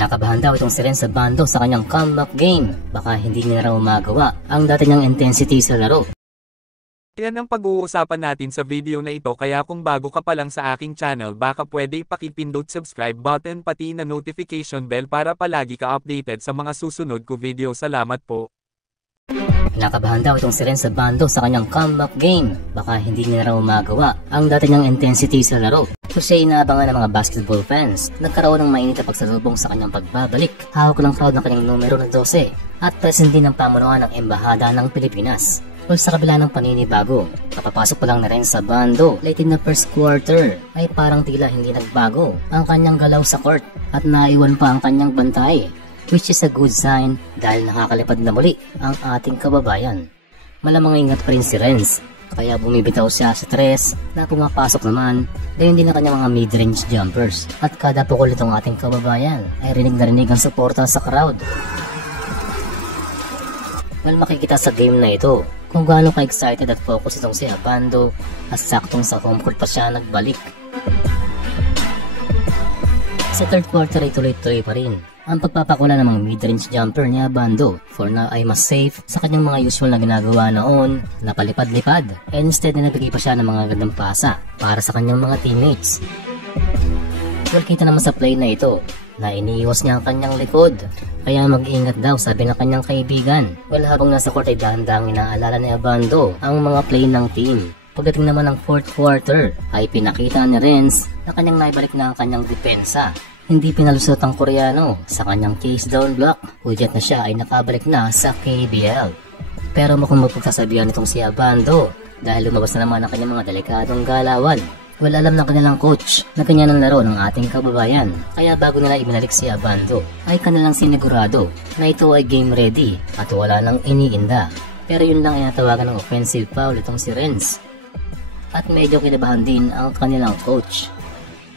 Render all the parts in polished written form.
Kinakabahan daw itong si Renz Abando sa kanyang comeback game. Baka hindi niya raw magawa ang dati niyang intensity sa laro. Yan ang pag-uusapan natin sa video na ito, kaya kung bago ka pa lang sa aking channel baka pwede ipakipindot subscribe button pati na notification bell para palagi ka updated sa mga susunod ko video. Salamat po. Kinakabahan daw itong si Renz Abando sa kanyang comeback game. Baka hindi niya raw magawa ang dati niyang intensity sa laro. So siya inaabangan ng mga basketball fans. Nagkaroon ng mainit na pagsalubong sa kanyang pagbabalik. Hawak ng crowd ng kanyang numero na 12 at present din ng pamunuan ng Embahada ng Pilipinas. Well, sa kabila ng paninibago, kapapasok pa lang na Renz Abando, late in the first quarter, ay parang tila hindi nagbago ang kanyang galaw sa court at naiwan pa ang kanyang bantay, which is a good sign dahil nakakalipad na muli ang ating kababayan. Malamang ingat pa rin si Renz, kaya bumibitaw siya sa tres na pumapasok naman, gayon din ang kanyang mga mid-range jumpers. At kada pukol itong ating kababayan ay rinig na rinig ang suporta sa crowd. Well, makikita sa game na ito kung gaano ka-excited at focus itong si Abando at saktong sa home court pa siya nagbalik. Sa third quarter ay tuloy-tuloy pa rin ang pagpapakula ng mga mid-range jumper ni Abando. For now ay mas safe sa kanyang mga usual na ginagawa noon na palipad-lipad, and instead na nabigay pa siya ng mga gandang pasa para sa kanyang mga teammates. Well, kita naman sa play na ito na iniiwas niya ang kanyang likod, kaya mag-iingat daw, sabi ng kanyang kaibigan. Well, habang nasa court ay dahan-dahang inaalala ni Abando ang mga play ng team. Pagdating naman ng fourth quarter ay pinakita ni Renz na kanyang naibalik na ang kanyang depensa. Hindi pinalusot ang Koreano sa kanyang case down block, hudyat na siya ay nakabalik na sa KBL. Pero mukhang magpagsasabihan nitong si Abando dahil lumabas na naman ang kanyang mga delikadong galawan. Well, alam ng kanilang coach na ganyan ang laro ng ating kababayan, kaya bago nila ibinalik si Abando ay kanilang sinigurado na ito ay game ready at wala nang iniinda. Pero yun lang ay natawagan ng offensive foul itong si Renz. At medyo kinabahan din ang kanilang coach.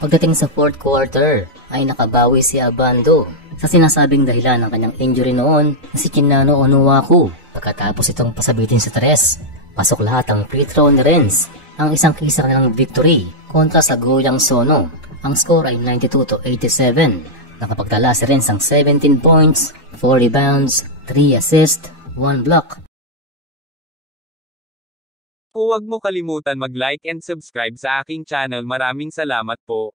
Pagdating sa fourth quarter ay nakabawi si Abando sa sinasabing dahilan ng kanyang injury noon na si Chinano Onuaku. Pagkatapos itong pasabitin sa tres, pasok lahat ang free throw ni Renz, ang isang kisa ng victory kontra sa Goyang Sono. Ang score ay 92-87. Nakapagtala si Renz ang 17 points, 4 rebounds, 3 assists, 1 block. Huwag mo kalimutan mag-like and subscribe sa aking channel. Maraming salamat po.